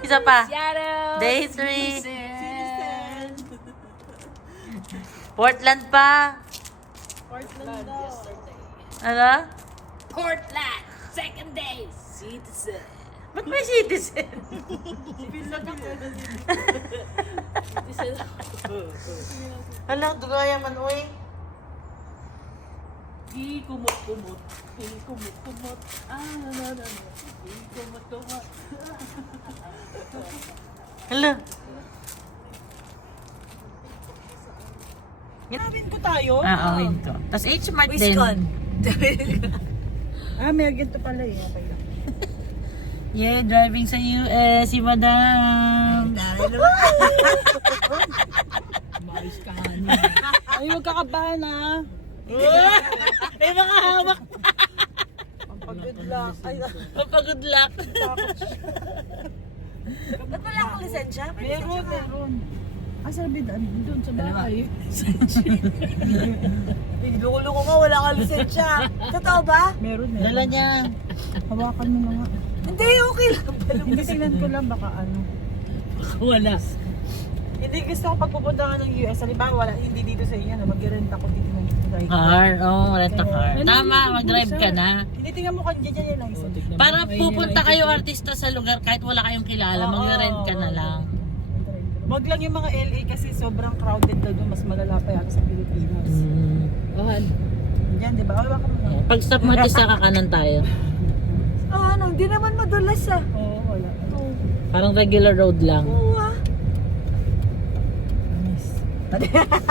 Isa pa. Seattle. Day 3. Citizen. Portland pa. Portland daw. Ano? Portland. Second day. Citizen. Ba't may citizen? Citizen. Hala, dugaya man, uy. Kumot-kumot. Kumot-kumot. Kumot-kumot. Hala. Gawin po tayo. Awin ko. Tapos H-Mart din. May ganito pala eh. Okay lang. Yeah, driving sa US, si Madam. Mais ka nga Ay, huwag kakabahan ha. May mga hawak. Pampagod lang. Ay, Good luck. ba't wala akong lisensya? Meron. Sabi doon sa bahay. Loko-loko nga, wala kang lisensya. Totoo ba? Meron. Dala niya. Hawakan mo na nga. Hindi, okay lang. Hindi, tingnan ko lang baka ano. Wala. Hindi gusto ko pagpupunta ka ng US. Halimbawa, wala, hindi dito sa inyo. Mag-rent ako dito ng drive. Car. Rent a car. Tama, mag-drive ka na. Hindi, tingnan mo kung dyan yung license. Para pupunta kayo artista sa lugar kahit wala kayong kilala, mag-rent ka na lang. Wag lang yung mga LA kasi sobrang crowded daw doon. Mas malala pa yata sa Pilipinas. Yan, di ba? Wala ka mo na. Pag stop mo artista, kakanan tayo. Hindi naman madulas ah. Oo, wala. Parang regular road lang. Oo ah.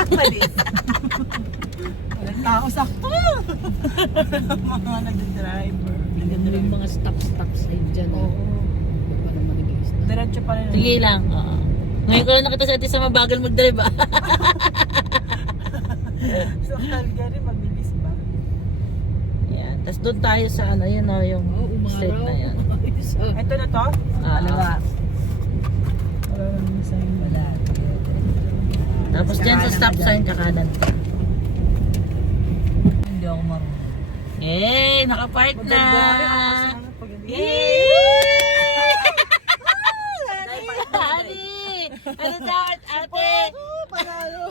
Malis. Walang tao sakto. Mga nag-driver. Yung mga stop-stops ay dyan. Oo. Huwag pa naman nag-i-stop. Diretso pa rin. Sige lang. Oo. Ngayon ko lang nakita sa artista mabagal mag-drive. So, Calgary, mabilis ba? Yan. Tapos doon tayo sa yun yung street na yan. Ito na to? Wala. Wala naman sa inyo. Wala. Tapos dyan sa stop sign, kakanan. Hindi ako marunong. Yay! Nakapark na! Yay! Honey! Ano daw, ate? Panalo!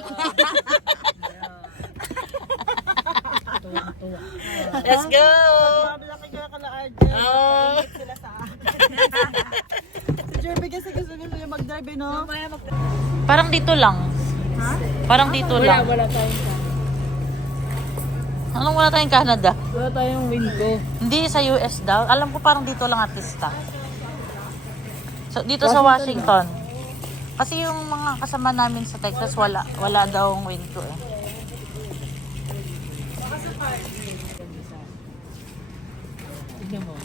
Let's go! Mamalaki ka kalaad dyan. Oh. Sila sa akin. Si Jerby kasi gusto niya mag-drive, no? Parang dito lang. Ha? Parang dito lang. Wala tayong Anong wala tayong Canada? Wala tayong window. Hindi sa US daw. Alam ko parang dito lang artista. So, dito sa Washington. Kasi yung mga kasama namin sa Texas, wala daw ang window eh. Tignan mo.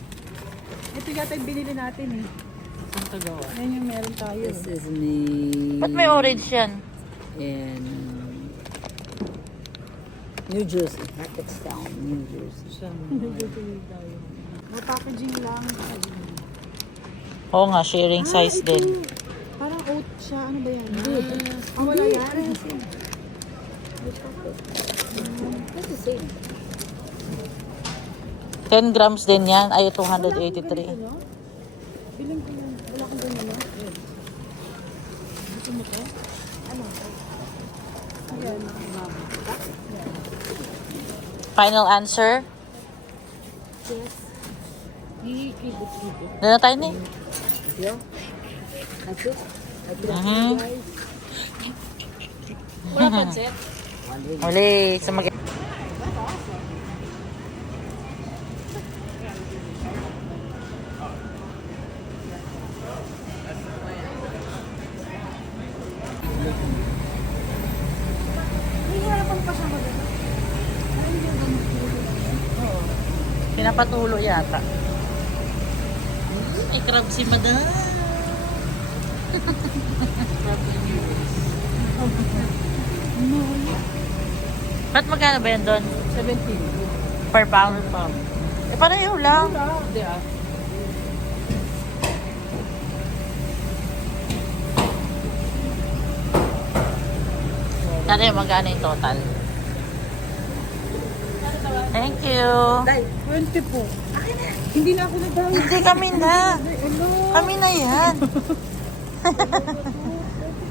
Ito yata yung binili natin eh. Saan ito gawa? Yan yung meron tayo. This is me. Ba't may orange yan? In New Jersey. Hackettstown, New Jersey. Saan No packaging lang. Oo nga, sharing size ito. din. Parang oat siya. Ano ba yan? Wala yan. That's the same. 10 grams din yan. Ay, 283. Bilang ko yan. Wala kang ganyan, no? Gusto mo to? Ano? Ayan. Final answer? Yes. Ikibot-ibot. Doon na tayo ni. Yo. That's it. Wala pansit? Uli, sa mag... May hirapan pa siya maganda. Pinapatulo yata. Ay, crab si Madam. Ba't magkano ba yan doon? 17. Per pound? Eh, pareho lang. Hindi ah. Dati magkano yung total? Thank you. 20 po. Hindi na ako nagdahil. Hindi kami na. Ano? Kami na yan.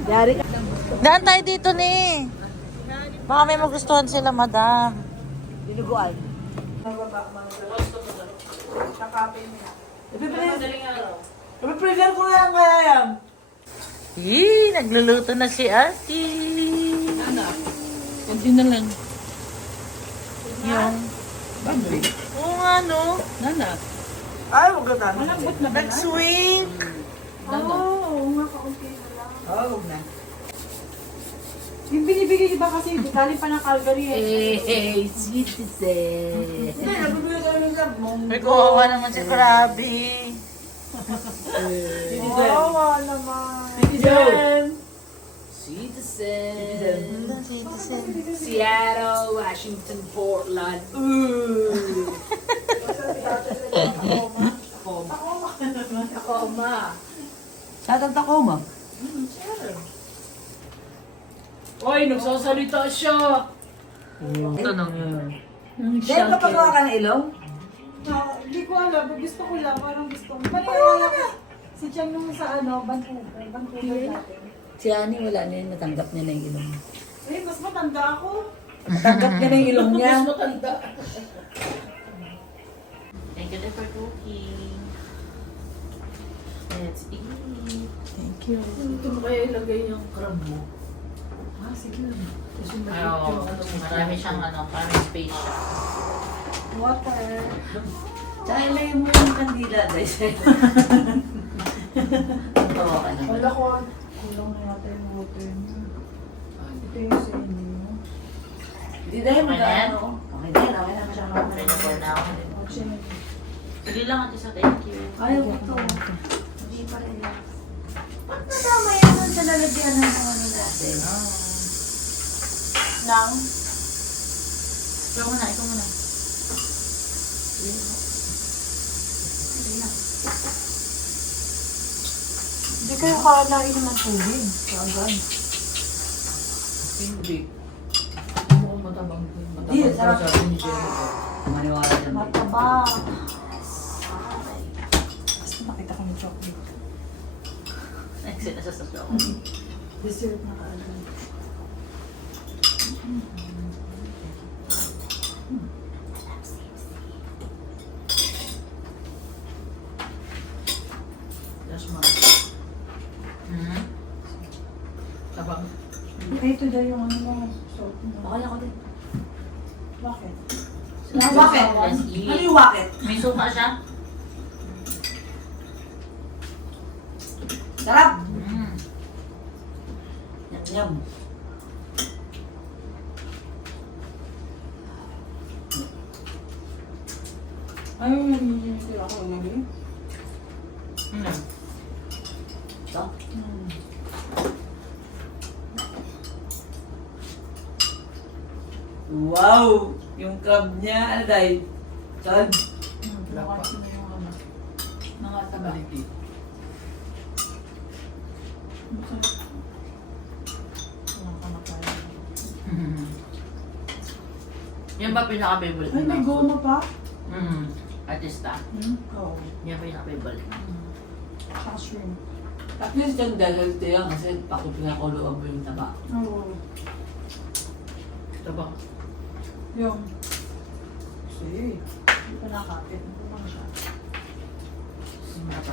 Yari ka. Daan tayo dito ni. Baka may magustuhan sila, madam. Dinuguan. I-present ko yan kaya yan. Nagluluto na si Ate. Kunti na lang. Yung. Oo nga, no? Nana. Ay, huwag ka tayo. Malambot na ba? Next week. Nana. Oo nga, kaunti na lang. Oo, huwag na. Yung binibigay iba kasi, galing pa ng Calgary Hey, citizen. Hindi, nabibigay tayo ng lab mo. May kawawa naman si Krabi. Kawawa naman. Citizen. Citizen. Citizen. Seattle, Washington, Portland. Tacoma. Saan ang Tacoma? Oy, nagsasalita siya. Tanong. Dahil kapagawa ka ng ilong? Hindi ko alam, gusto ko lang, parang gusto ko. Maniwala ka. Si Chang nung sa Vancouver dati. Si Ani wala na yun, natanggap niya na yung ilong. Eh, mas matanda ako. Natanggap niya na yung ilong niya. Mas matanda. Thank you for cooking. Let's eat. Thank you. Ito mo kaya ilagay yung crab mo? Ah, sige. Kasi Oo, marami siyang parang space siya. Water. Tsaka ilagay mo yung kandila, guys. Tawa ka naman. Wala ko, kulang na yata yung water niya. Ito yung sa inyo. Hindi dahil Okay na yan? mag-ano. Okay na yan, okay na siya. Okay na po na ako. Actually, Sige lang ate sa thank you. Ayaw ko to. Hindi pa rin yan. Ba't nadama yan doon sa lalagyan ng mga natin? nang Ikaw muna, ikaw muna. hindi kayo kalain ng tubig. Kagan. Hindi. Mukhang matabang. Hindi, sarap. Maniwala dyan. Mataba. Basta nakita ko ng chocolate. Next, nasasabla ako. Dessert na kaagad. That's mine. Tabang. Ito daw yung ano mo. Salt mo. Bakala ko din. Bakit? Bakit? Let's Ano eat. yung wakit? May suka siya? Sarap! Mm. Yum. Ano yung nagmimimikir ako lagi? Mm. Ito? Wow! Yung crab niya, ano dahil? Saan? Lakas na yung ano. Mga taba. Yan ba pinaka-favorite Ay, may goma pa? Artista. Oo. Yan ba pinaka-favorite mo? Tsaka shrimp. At least yung dahil ito yan kasi pako pinakuloan mo yung taba. Oo. Ito ba? Yung. Kasi, hindi pa nakapit. Ano lang siya?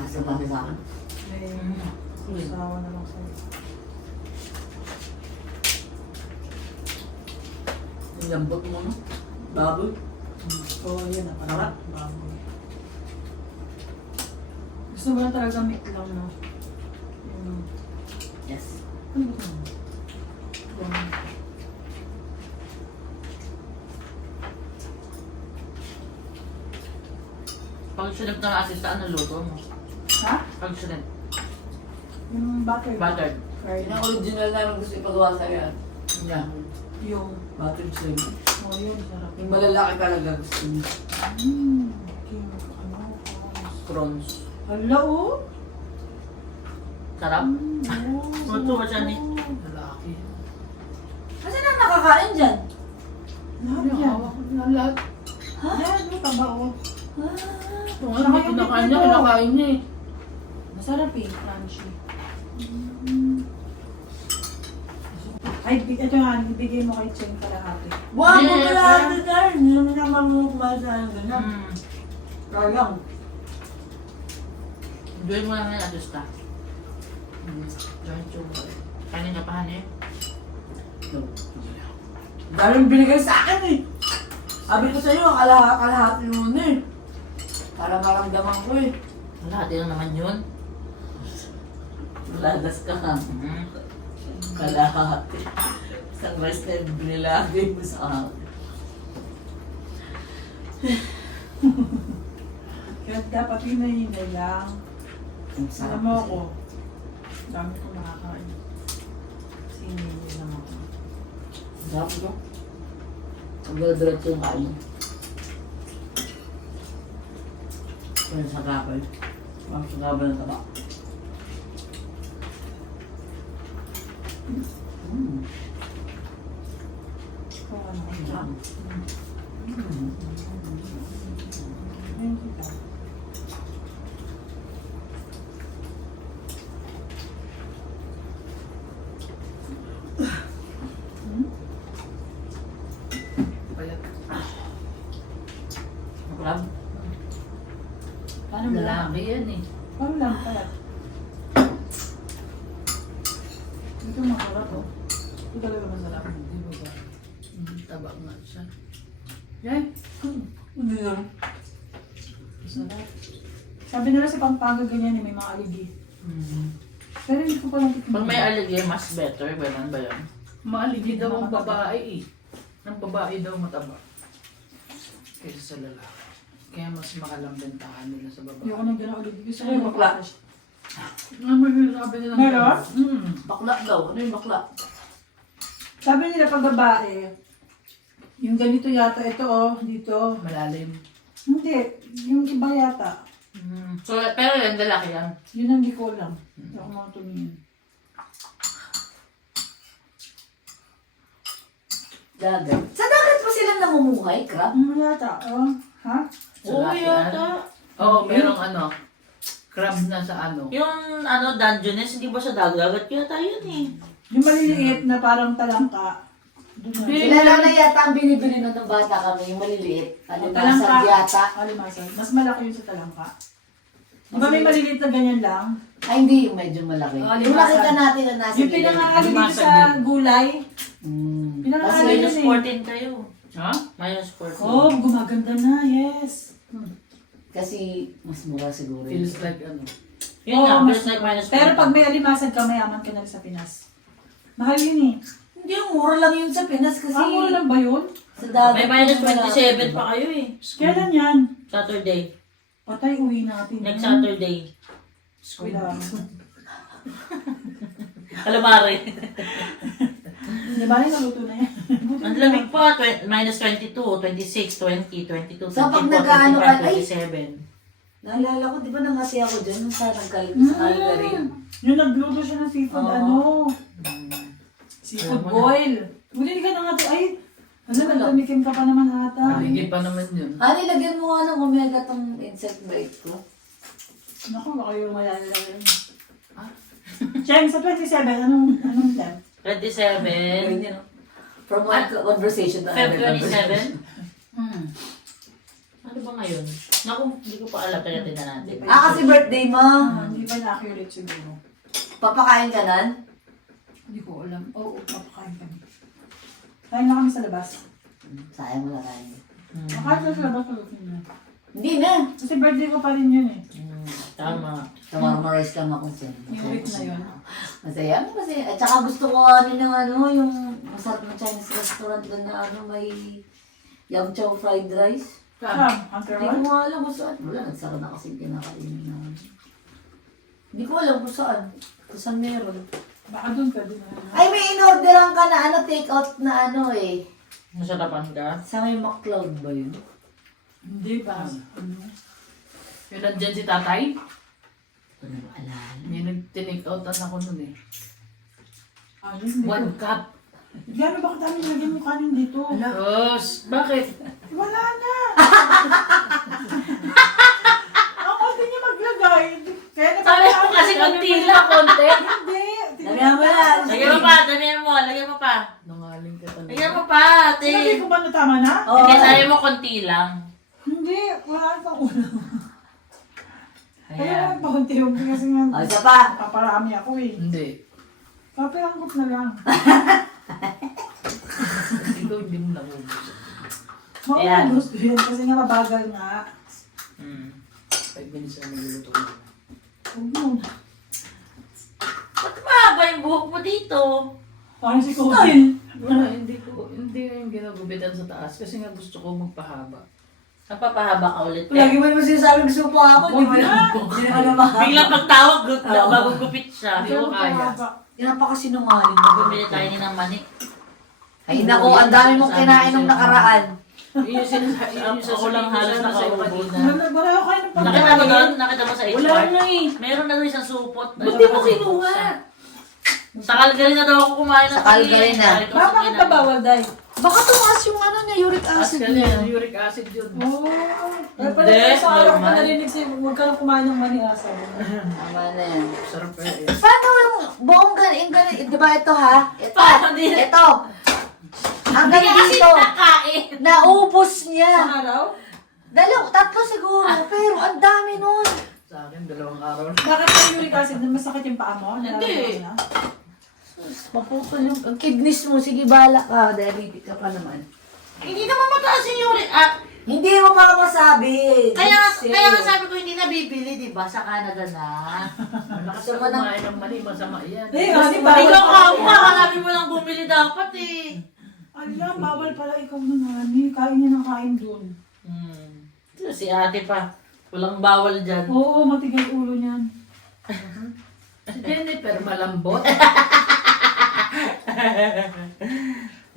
Sa dami sa akin. May usawa na lang sa'yo. Yung lambot mo, no? Baboy. Oo, yan na. Sarap. Baboy. Gusto mo na talaga meat lang, no? Yung, Yes. ano ba ito? Yung, Pag shrimp na artista, ano luto mo? ha? Pag shrimp. Yung butter. Buttered. Curry. Yung original namin gusto ipagawa sa'yo yan. Yeah. Yung, Buttered shrimp. oh yun, sarap. Yung malalaki talaga gusto niya. Okay, ano? Prawns. Hala, oh! Sarap. Luto ba siya ni? Lalaki. Kasi na nakakain dyan. Lahat yan. Lahat. Yan, yung taba, oh. Kung ano, kinakain niya, kinakain niya eh. Nasa Sarap eh, crunchy. Ay, ito nga, ibigay mo kay Cheng kalahati. Wow, Yeah, yeah, kalahati tayo. Hindi naman na marunong kumain sa akin ganyan. Sayang. Enjoy mo lang yan, Adusta. Join yung kanin ka pa, eh. Daming binigay sa akin eh. Sabi ko sa'yo, kalahati muna eh. Para maramdaman ko eh. Wala, di lang naman yun. Ladas ka nga. Kalahati. Isang rice na binilagay mo sa akin. Kaya dapat hinahinay lang. Ang sarap Alam mo kasi. ako, dami ko makakain. Kasi hinahinay lang ako. Sarap no? Pagdadiretso yung kain. Ano sa kapal? Ang sa kapal ng taba. Kung ano, ang Sarap. Ayun kita. Crab? Paano mo lang? Lalaki yan eh. Paano lang pala? Ito masarap oh. Ito talaga masarap. Hindi ba ba? Taba nga siya. Yan. Hindi lang. Masarap. Sabi nila sa Pampanga ganyan eh, may mga aligi. Pero hindi ko pa lang titignan. Pag may allergy, mas better. Ganun ba yun? Maaligi daw ang babae eh. Ang babae daw mataba. Kaysa sa lalaki. Kaya mas mahal ang bentahan nila sa babae. Ayoko nang gano'n aligi. Gusto ko Ano yung yung bakla? Ano mo yung sabi nila? Meron? Bakla daw. Ano yung bakla? Sabi nila pag babae, yung ganito yata, ito oh, dito. Malalim. Hindi, yung iba yata. So, pero yan, lalaki yan. Yun ang hindi ko alam. Hindi ako mga tumingin. Dagat. Sa dagat pa sila namumuhay, crab? Yata, oh. Ha? Oo, yata. Oo, merong ano. Crab na sa ano. Yung ano, Dungeness, hindi ba siya dagat yata yun eh. Yung maliliit na parang talangka. Doon na. Kilala na yata ang binibili ng bata kami, yung maliliit. Alimasag yata. Alimasag. Mas malaki yun sa talangka. Di ba may maliliit na ganyan lang? Ay, hindi yung medyo malaki. Oh, Yung alimasag. nakita natin na nasa Yung gilid. pinangaali dito Alimasag sa yun. gulay. Mm. Pinangaali Kasi, Minus yun eh. 14 kayo. Ha? Minus 14. Oh, gumaganda na, yes. kasi mas mura siguro. Feels like ano. Yun nga, Oo, feels like minus 14. Pero pag may alimasag ka, mayaman ka na rin sa Pinas. Mahal yun eh. Hindi, ang mura lang yun sa Pinas kasi Mura lang ba yun? sa dagat. May minus yung malaki. 27 pa kayo eh. Kailan yan? Saturday. Patay, uwi natin. Next Saturday. Wala. Calamari. Di ba yung naluto na yan? Ang lamig pa, minus 22, 26, 20, 22, 24, So, pag nag-ano ka- 25, 27. Naalala ko, di ba nangati ako dyan nung sa Calgary? Yung nagluto siya ng seafood, Oo. ano? Seafood boil. Hindi ka na nga to. Ay, alam, nagtumikim ka pa naman ata. Maligi pa naman yun. Nilagyan mo nga ng omega tong insect bite ko. Naku, baka yung malalala yun. Cheng, sa 27, anong temp? 27, Ganyan, no? From one conversation to Feb another 27. conversation. Ano ba ngayon? Naku, hindi ko pa alam, pero tingnan natin. Kasi birthday mo. Hindi ba na-accurate siguro? Papakain ka nan? Hindi ko alam. Oo, papakain kami. Kain na kami sa labas. Sayang wala tayo. Makain ka sa labas, pagkakin na. Hindi na. Kasi birthday ko pa rin yun eh. Tama. Tamarmarize ka makunsin. Yung week na yun. Masaya mo kasi. At saka gusto ko ano ng ano, yung masarap na Chinese restaurant doon na ano, may yum chow fried rice. Hunter Hindi ko Roll? nga alam kung saan. Wala, nagsara na kasi kinakainin na. Hindi ko alam kung saan. Kung saan meron. Baka doon ka din. Ay, may in-orderan ka na ano, take out na ano eh. Masarapan ka? Sa may McCloud ba yun? Hindi ba? Ano? Yun nandyan si tatay. Ano ba alala? Yung nag-take outan ako nun eh. Ano? Hindi ko. 1 cup. Gano'n ba kadami lagyan mo kanin dito? Yes. Bakit? Wala na! Ang konti niya maglagay. Kaya Sabi ko kasi konti lang. konti. Hindi. Lagyan mo na. Lagyan mo pa, lagyan mo pa. Nangaling ka talaga. Lagyan mo pa, ate. Sinabi ko ba na tama na? Oo. Hindi, sabi mo konti lang. Hindi. Wala pang ulam. Kaya Ayan. lang paunti yung kasi nga. O, isa pa. Paparami ako eh. Hindi. Papirangkot na lang. Ikaw hindi mo nangubos. Ayan. Maubos ko yun kasi nga mabagal nga. 5 minutes na niluluto ko. Huwag mo. Ba't mahaba yung buhok mo dito? Parang si Cody. Wala, hindi yung ginagubitan sa taas kasi nga gusto ko magpahaba. Napapahaba ka ulit. Lagi mo naman sinasabi gusto mo pa ako. Di mo na. Hindi naman na mahaba. Biglang pagtawag, magugupit siya. Hindi ko kaya. Yan pa kasi sinungaling mo. Bumili tayo ni ng mani. Ay naku, ang dami mong kinain nung nakaraan. Yun yung sinasabi Ako lang halos nakaubos. Barayo kayo ng Nakita mo doon? Nakita mo sa Wala HR? na eh. Meron na doon isang supot. Ba't di mo kinuha? Sa Calgary na daw ako kumain ng Sa Calgary na. Bakit ba bawal, Day? Baka tumaas yung ano niya, uric acid Kasi niya. uric acid yun. Oo. Kaya pala Hindi, sa araw ko normal. narinig sa'yo, huwag ka nang kumain ng maniasa. Tama na yan. Sarap eh. Paano yung buong galing, di ba ito ha? Ito, Paano din? ito. Hanggang Hindi kasi dito, nakain. naubos niya. Sa araw? Tatlo siguro, pero ang dami nun. Sa akin, 2 araw. Bakit sa uric acid na masakit yung paa mo? Hindi. Nararamdaman mo na? Mapupul yung ang kidneys mo, sige bala ka, diabetic ka pa naman. Hindi naman mataas yung uric. Hindi mo pa masabi. Kaya Kasi- nga sabi ko hindi nabibili, di ba? Sa Canada na. Malakas na kumain ng mali, masama yan. Eh, kasi bawal Ikaw ka, pala. makakalabi mo lang bumili dapat eh. Alam, bawal pala ikaw na nani. Kain niya ng kain dun. Si ate pa. Walang bawal dyan. Oo, matigas ulo niyan. Si Jennifer, malambot.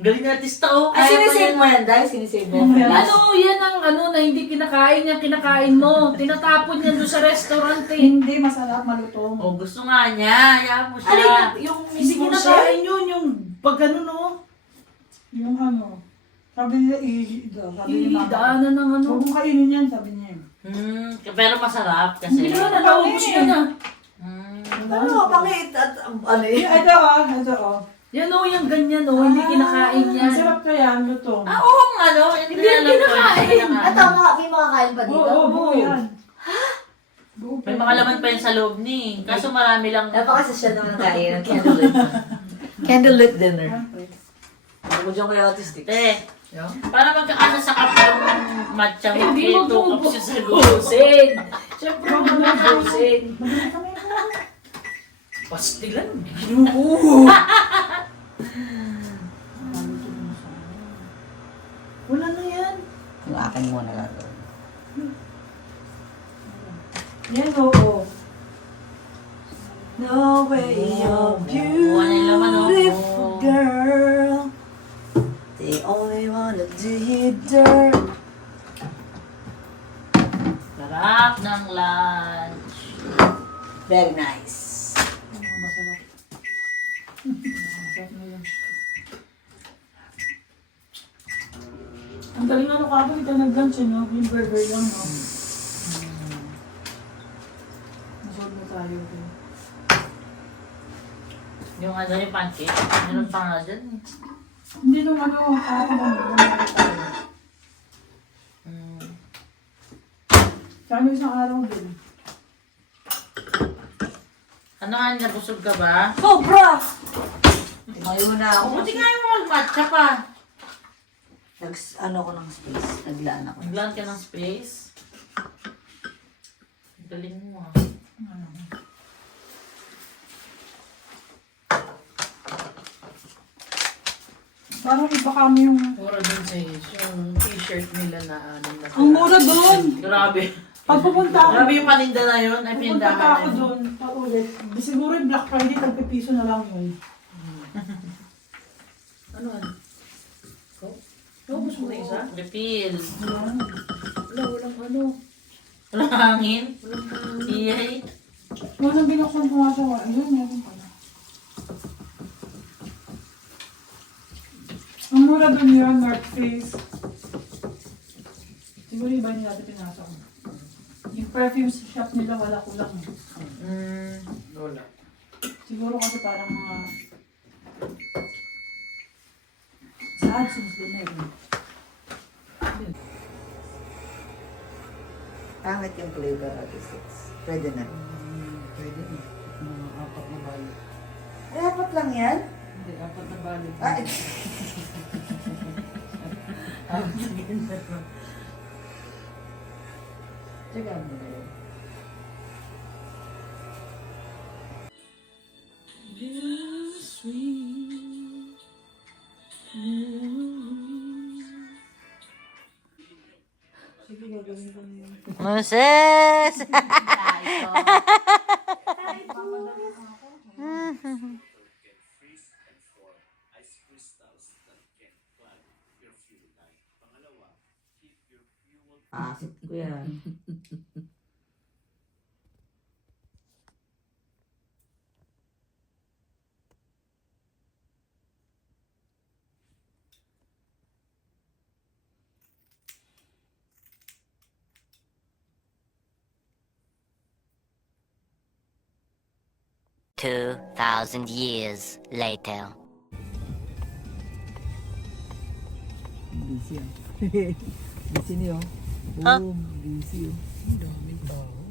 Galing artista oh. Ay, sinisave mo yan, dahil sinisave mo. Ano, yan ang na hindi kinakain niya, kinakain mo. Tinatapon niya doon sa restaurant eh. Hindi, masarap, malutong. Oh, gusto nga niya. Hayaan mo siya. Alin, yung Hindi mismo siya? kinakain yun, yung pag ano no. Yung ano, sabi nila, sabi nila, Daanan ng ano. huwag mong kainin yan, sabi niya. Pero masarap kasi. Hindi na, naubos niya na. Ano, pangit at ano Eh, yun? ito oh. Yan o, yung ganyan o, hindi kinakain Ang yan. sarap kaya, lutong. Oo nga no. Hindi Hindi kinakain. Ito, may makakain pa dito? Oo, buo yan. Buo May mga laman pa yun sa loob ni. Kaso marami lang. Napakasasya naman ng kain ng candlelit. Candlelit dinner. Ako dyan kaya autistic. Te, para magkakasa sa cup yung matcha mo. Hindi mo 2 cups yung sagot. bubusin. Siyempre, huwag mo bubusin. Kami Pastilan. Wala na yan. Yung akin muna lang. yan, oo. No way, you're Wala yung laman, oh. beautiful girl. They only wanna dig dirt. Sarap ng lunch. Very nice. Masarap. Masarap na yan. Ang galing ano ka ba, ito nag-lunch no? Yung burger lang, no? Masolve na tayo. Okay? Yung ano yung pancake. Meron pa nga dyan. Hindi nung ano, kahapon lang tayo. Sana isang araw din. Ano nga, nabusog ka ba? Sobra! Tumayo na ako. Buti nga yung mag-matcha pa. Ano ko ng space. Naglaan ako. Naglaan ka ng space. Galing mo ah. Parang iba kami yung... Mura dun sa yung t-shirt nila na ano na. Ang mura doon! Grabe. Pag pupunta ako, Grabe yung paninda na yun. Ay, pupunta pindahan pa na ako yun. doon, paulit. Di siguro yung Black Friday, tagpipiso na lang yun. Ano ano? Naubos mo na isa? Refill. Ayan. Walang ano. Walang hangin. Iyay. Walang binuksan ko nga siya. Ayun, meron pala. Ang mura doon yun, North Face. Siguro iba niya natin pinasok. Yung perfume shop nila, wala kulang. Wala. Siguro kasi parang mga... Sa AdSense din meron. Pangit yung flavor of the six. Pwede na. Pwede na. Mga 4 na balik. Ay, apat lang yan? Hindi, 4 na balik. Ay, Tsaka mo na yun. Sige, gagawin ko na yun. Moses! Asit ko yan. Two 2,000 years later. Busy ah. Busy niyo. Ha? Busy oh. Ang daming tao.